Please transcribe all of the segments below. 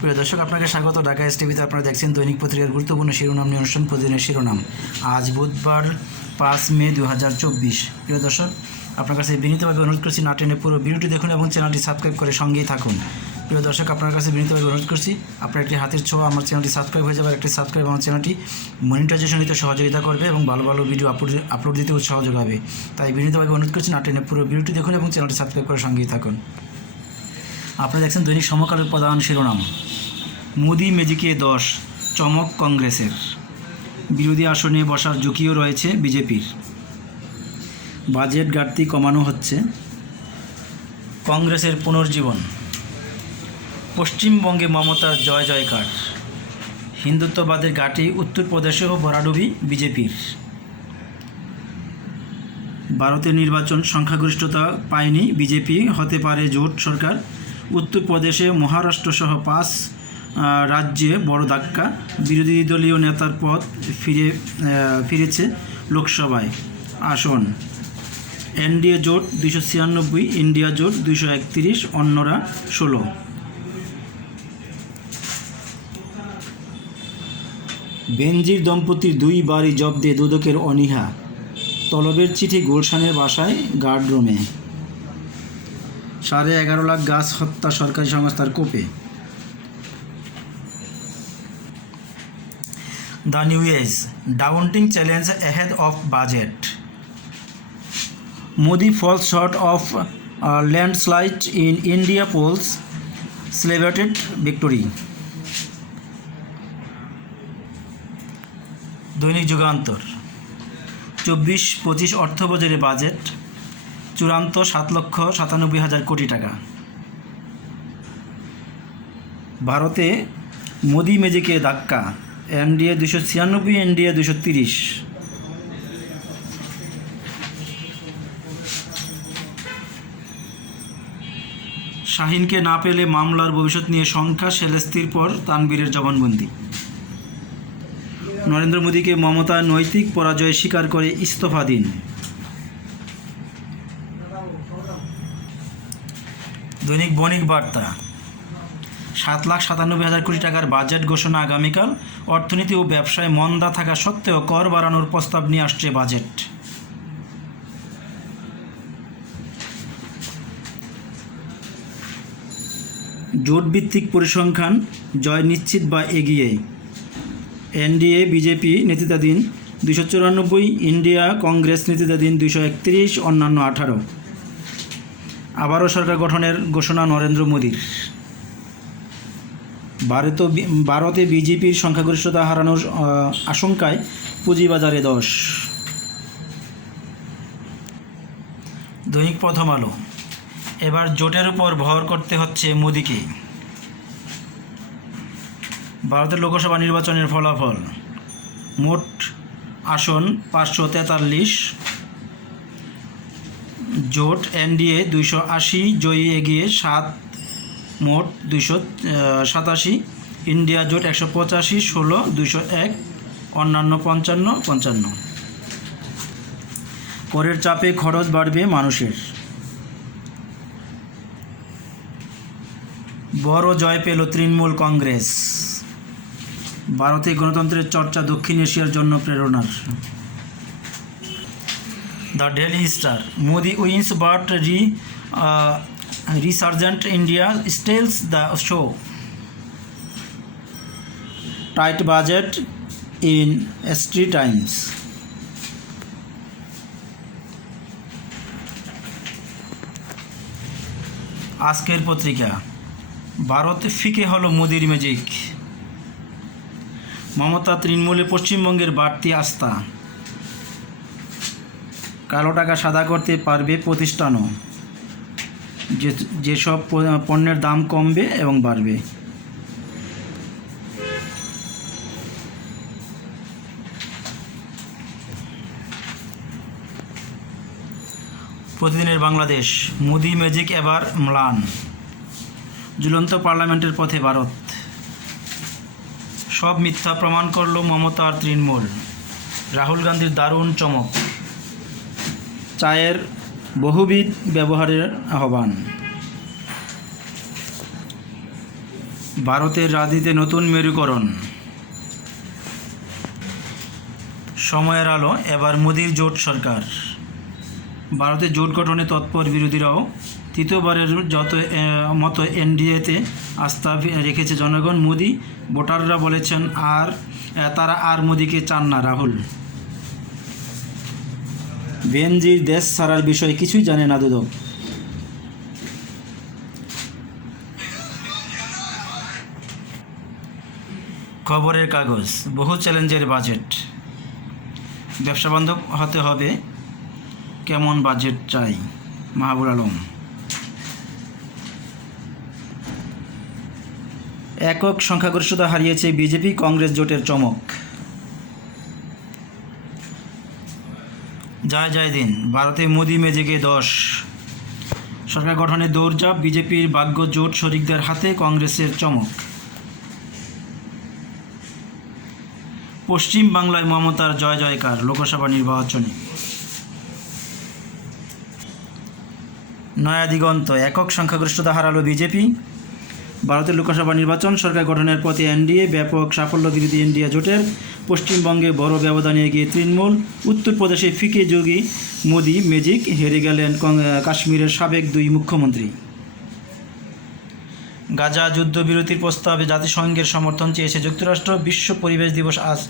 প্রিয় দর্শক, আপনাকে স্বাগত। ঢাকা এস টিভিতে আপনারা দেখছেন দৈনিক পত্রিকার গুরুত্বপূর্ণ শিরোনাম নিয়ে অনুষ্ঠান প্রতিদিনের শিরোনাম। আজ বুধবার পাঁচ মে দু হাজার চব্বিশ। প্রিয় দর্শক, আপনার কাছে বিনীতভাবে অনুরোধ করছি, না টেনে পুরো ভিডিওটি দেখুন এবং চ্যানেলটি সাবস্ক্রাইব করে সঙ্গেই থাকুন। প্রিয় দর্শক, আপনার কাছে বিনীতভাবে অনুরোধ করছি, আপনার একটি হাতের ছোঁয়া আমার চ্যানেলটি সাবস্ক্রাইব হয়ে যাবে একটি সাবস্ক্রাইব আমার চ্যানেলটি মনিটাইজেশন দিতে সহযোগিতা করবে এবং ভালো ভালো ভিডিও আপলোড আপলোড দিতে উৎসাহ তাই বিনীতভাবে অনুরোধ করছি, না টেনে পুরো ভিডিওটি দেখুন এবং চ্যানেলটি সাবস্ক্রাইব করে সঙ্গেই থাকুন। আপনারা দেখছেন দৈনিক সমকালের প্রধান শিরোনাম। মোদি মেজিকে দশ, চমক কংগ্রেসের। বিরোধী আসনে বসার ঝুঁকিও রয়েছে বিজেপির। বাজেট ঘাটতি কমানো হচ্ছে কংগ্রেসের পুনর্জীবন। পশ্চিমবঙ্গে মমতার জয় জয়কার। হিন্দুত্ববাদের ঘাঁটি উত্তরপ্রদেশেও ভরাডুবি বিজেপির। ভারতের নির্বাচন সংখ্যাগরিষ্ঠতা পায়নি বিজেপি, হতে পারে জোট সরকার। উত্তরপ্রদেশে মহারাষ্ট্রসহ পাঁচ রাজ্যে বড় ধাক্কা। বিরোধী দলীয় নেতার পদ ফিরে ফিরেছে লোকসভায়। আসন। এনডিএ জোট দুশো ছিয়ানব্বই, ইন্ডিয়া জোট দুশো একত্রিশ, অন্যরা ষোলো। বেনজির দম্পতির দুই বাড়ি জব্দে দুদকের অনীহা। তলবের চিঠি গুলশানের বাসায় গার্ডরুমে সাড়ে এগারো লাখ গাছ হত্যা সরকারি সংস্থার কোপে। The new age daunting challenge ahead of budget Modi falls short of landslide in India polls celebrated victory Dainik Jugantor. চব্বিশ পঁচিশ অর্থ বাজেট চূড়ান্ত সাত লক্ষ সাতানব্বই হাজার কোটি টাকা। ভারতে মোদি মেজিকে ধাক্কা, এনডিএ দুশো ছিয়ানব্বই, এনডিএ দুশো তিরিশ। শাহিনকে না পেলে মামলার ভবিষ্যৎ নিয়ে সংখ্যা সেলেস্তির পর তানবীরের জবানবন্দি। নরেন্দ্র মোদীকে মমতা নৈতিক পরাজয় স্বীকার করে ইস্তফা দিন। দৈনিক বণিক বার্তা। সাত লাখ সাতানব্বই হাজার কোটি টাকার বাজেট ঘোষণা আগামীকাল। অর্থনীতি ও ব্যবসায় মন্দা থাকা সত্ত্বেও কর বাড়ানোর প্রস্তাব নিয়ে আসছে বাজেট। জোটভিত্তিক পরিসংখ্যান জয় নিশ্চিত বা এগিয়ে। এনডিএ, বিজেপি নেতৃত্বাধীন দুশো চুরানব্বই, ইন্ডিয়া কংগ্রেস নেতৃত্বাধীন দুশো একত্রিশ, অন্যান্য আঠারো। আবারও সরকার গঠনের ঘোষণা নরেন্দ্র মোদীর। ভারত ভারতে বিজেপির সংখ্যাগরিষ্ঠতা হারানোর আশঙ্কায় পুঁজিবাজারে দশ। দৈনিক প্রথম আলো। এবার জোটের উপর ভর করতে হচ্ছে মোদীকে। ভারতের লোকসভা নির্বাচনের ফলাফল। মোট আসন পাঁচশো তেতাল্লিশ জোট এনডিএ দুইশো আশি, জয়ী এগিয়ে সাত, মোট দুইশো সাতাশি, ইন্ডিয়া জোট একশো পঁচাশি, ষোলো, দুইশো এক, অন্যান্য পঞ্চান্ন পঞ্চান্ন। করের চাপে খরচ বাড়বে মানুষের। বড় জয় পেল তৃণমূল কংগ্রেস। ভারতে গণতন্ত্রের চর্চা দক্ষিণ এশিয়ার জন্য প্রেরণার। The daily star. Modi wins but re resurgent India steals the show. Tight budget in straits times. Ajker Patrika, Bharat ফিকে হলো মোদির ম্যাজিক। মমতা তৃণমূলে পশ্চিমবঙ্গের বাড়তি আস্থা। কালো টাকা সাদা করতে পারবে প্রতিষ্ঠানও। যে, যেসব পণ্যের দাম কমবে এবং বাড়বে। প্রতিদিনের বাংলাদেশ, মোদি ম্যাজিক এবার ম্লান। ঝুলন্ত পার্লামেন্টের পথে ভারত। সব মিথ্যা প্রমাণ করল মমতা আর তৃণমূল। রাহুল গান্ধীর দারুণ চমক। চায়ের বহুবিধ ব্যবহারের আহ্বান। ভারতের রাজনীতিতে নতুন মেরুকরণ। সময়ের আলো, এবার মোদির জোট সরকার। ভারতের জোট গঠনে তৎপর বিরোধীরাও তৃতীয়বারের যত মতো এনডিএতে আস্থা রেখেছে জনগণ। মোদি ভোটাররা বলেছেন, আর তারা আর মোদিকে চান না, রাহুল। বেনজির দেশ ছাড়ার বিষয়ে কিছুই জানে না দুদক। খবরের কাগজ, বহু চ্যালেঞ্জের বাজেট। ব্যবসা বান্ধব হতে হবে, কেমন বাজেট চাই? মাহবুব আলম। একক সংখ্যাগরিষ্ঠতা হারিয়েছে বিজেপি, কংগ্রেস জোটের চমক। জয় জয় দিন। ভারতে মোদি মেজেকে দশ। সরকার গঠনে দৌড়ঝাঁপ, বিজেপির ভাগ্য জোট শরিকদের হাতে, কংগ্রেসের চমক। পশ্চিম বাংলায় মমতার জয় জয়কার, লোকসভা নির্বাচনে। নয়া দিগন্ত, একক সংখ্যাগরিষ্ঠতা হারালো বিজেপি। ভারতের লোকসভা নির্বাচন, সরকার গঠনের পথে এনডিএ, ব্যাপক সাফল্য বিরোধী ইন্ডিয়া জোটের। পশ্চিমবঙ্গে বড় ব্যবধানে এগিয়ে তৃণমূল, উত্তরপ্রদেশে ফিকে যোগী, মোদি, ম্যাজিক, হেরে গেলেন কাশ্মীরের সাবেক দুই মুখ্যমন্ত্রী। গাজা যুদ্ধবিরতির প্রস্তাবে জাতিসংঘের সমর্থন চেয়েছে যুক্তরাষ্ট্র। বিশ্ব পরিবেশ দিবস আজ।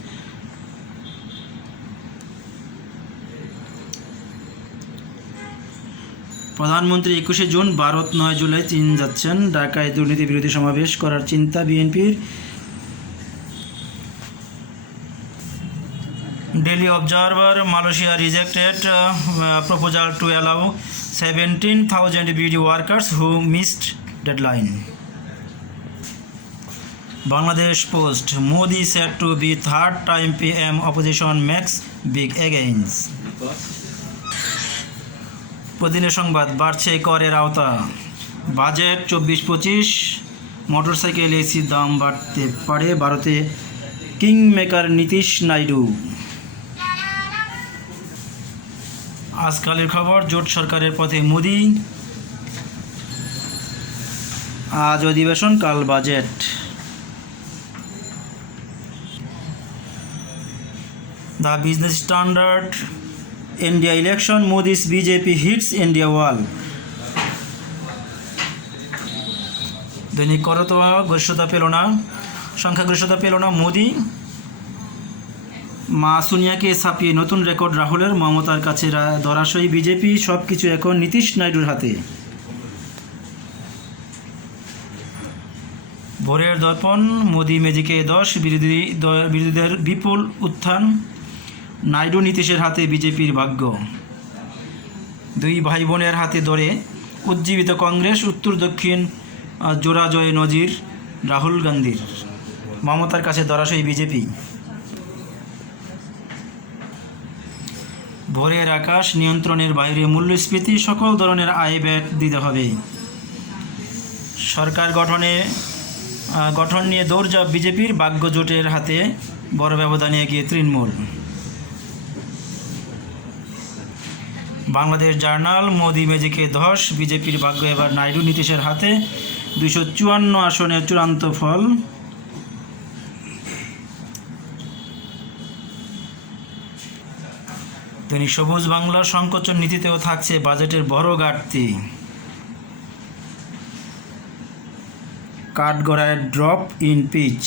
প্রধানমন্ত্রী একুশে জুন, ভারত নয় জুলাই চীন যাচ্ছেন। ঢাকায় দুর্নীতি বিরোধী সমাবেশ করার চিন্তা বিএনপির। Daily observer Malaysia rejected proposal to allow seventeen thousand BD workers who missed deadline Bangladesh post Modi set to be third time PM opposition makes big gains প্রতিদিনের সংবাদ, বাড়ছে করের আওতা। বাজেট চব্বিশ পঁচিশ মোটরসাইকেল এসির দাম বাড়তে পারে ভারতে। King maker Nitish Naidu. আজকালের খবর, জোট সরকারের পথে মোদি। আজ অধিবেশন, কাল budget. The business standard India election Modi's BJP hits India wall. Dainik Karatoa, গরিষ্ঠতা পেল না, সংখ্যাগরিষ্ঠতা পেল না, মোদি। মা সোনিয়াকে ছাপিয়ে নতুন রেকর্ড রাহুলের, মমতার কাছে ধরাশয়ী বিজেপি সব কিছু এখন নীতিশ নাইডুর হাতে। ভোরের দর্পণ, মোদি মেজিকে দশ, বিরোধী বিরোধীদের বিপুল উত্থান, নাইডু নীতিশের হাতে বিজেপির ভাগ্য। দুই ভাই বোনের হাতে ধরে উজ্জীবিত কংগ্রেস, উত্তর দক্ষিণ জোড়াজয় নজির, রাহুল গান্ধীর। মমতার কাছে ধরাশয়ী বিজেপি। ভোরের আকাশ নিয়ন্ত্রণের বাইরে মূল্যস্ফীতি সকল ধরনের আয় ব্যয় দিতে হবে। সরকার গঠনে গঠন নিয়ে দৌড়ঝাঁপ বিজেপির ভাগ্য জোটের হাতে বড় ব্যবধানে এগিয়ে তৃণমূল। বাংলাদেশ জার্নাল মোদি মেজিকে ধস, বিজেপির ভাগ্য এবার নাইডু নীতিশের হাতে। দুশো চুয়ান্ন আসনের চূড়ান্ত ফল। তিনি সবুজ বাংলার সংকোচন নীতিতেও থাকছে বাজেটের বড় ঘাটতি। কাঠগড়ায় ড্রপ ইন পিচ।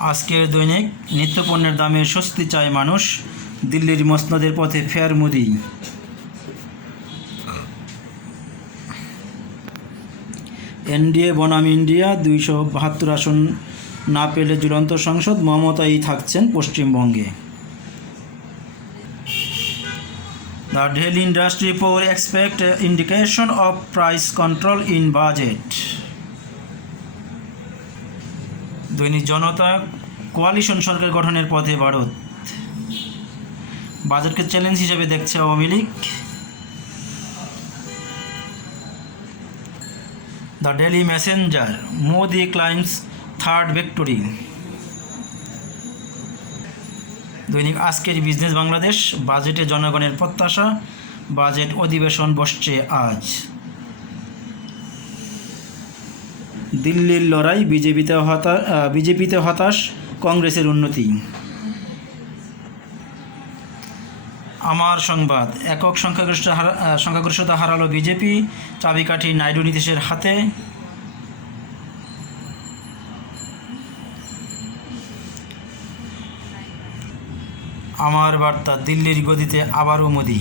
আজকের দৈনিক, নিত্যপণ্যের দামে স্বস্তি চায় মানুষ, দিল্লির মসনদের পথে ফের মুদি। এনডিএ, বনাম ইন্ডিয়া, দুইশো বাহাত্তর আসন না পেলে ঝুলন্ত সংসদ মমতাই থাকছেন পশ্চিমবঙ্গে। The daily industry poor expect indication of price control in budget. Dainik Janata coalition সরকার গঠনের পথে ভারত। বাজেটকে চ্যালেঞ্জ হিসেবে দেখছে Awami League. The daily messenger, Modi claims third victory. Dainik Ajker business Bangladesh, বাজেটে জনগণের প্রত্যাশা, বাজেট অধিবেশন বসছে আজ। দিল্লির লড়াই বিজেপিতে হতা বিজেপিতে হতাশ, কংগ্রেসের উন্নতি। আমার সংবাদ, একক সংখ্যাগরিষ্ঠ সংখ্যাগরিষ্ঠতা হারালো বিজেপি, চাবিকাঠি নাইডু নীতিশের হাতে। আমার বার্তা, দিল্লির গদিতে আবারও মোদি।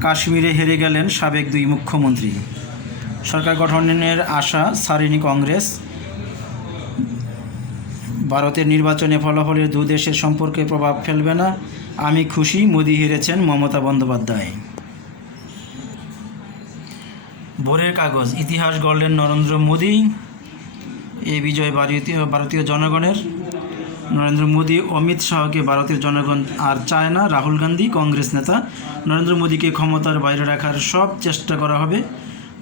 কাশ্মীরে হেরে গেলেন সাবেক দুই মুখ্যমন্ত্রী। সরকার গঠনের আশা সারেনি কংগ্রেস। ভারতের নির্বাচনে ফলাফলের দু দেশের সম্পর্কে প্রভাব ফেলবে না। আমি খুশি মোদি হেরেছেন মমতা বন্দ্যোপাধ্যায়। ভোরের কাগজ, ইতিহাস গড়লেন নরেন্দ্র মোদি। এই বিজয় ভারতীয় ভারতীয় জনগণের নরেন্দ্র মোদী, অমিত শাহকে ভারতের জনগণ আর চায় না। রাহুল গান্ধী, কংগ্রেস নেতা। নরেন্দ্র মোদীকে ক্ষমতার বাইরে রাখার সব চেষ্টা করা হবে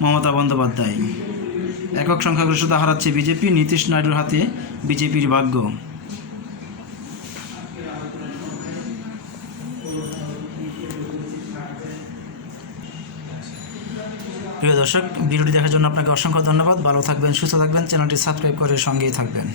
মমতা বন্দ্যোপাধ্যায়। একক সংখ্যাগরিষ্ঠতা হারাচ্ছে বিজেপি। নীতিশ নাইডুর হাতে বিজেপির ভাগ্য। প্রিয় দর্শক, ভিডিওটি দেখার জন্য আপনাকে অসংখ্য ধন্যবাদ। ভালো থাকবেন, সুস্থ থাকবেন। চ্যানেলটি সাবস্ক্রাইব করে সঙ্গেই থাকবেন।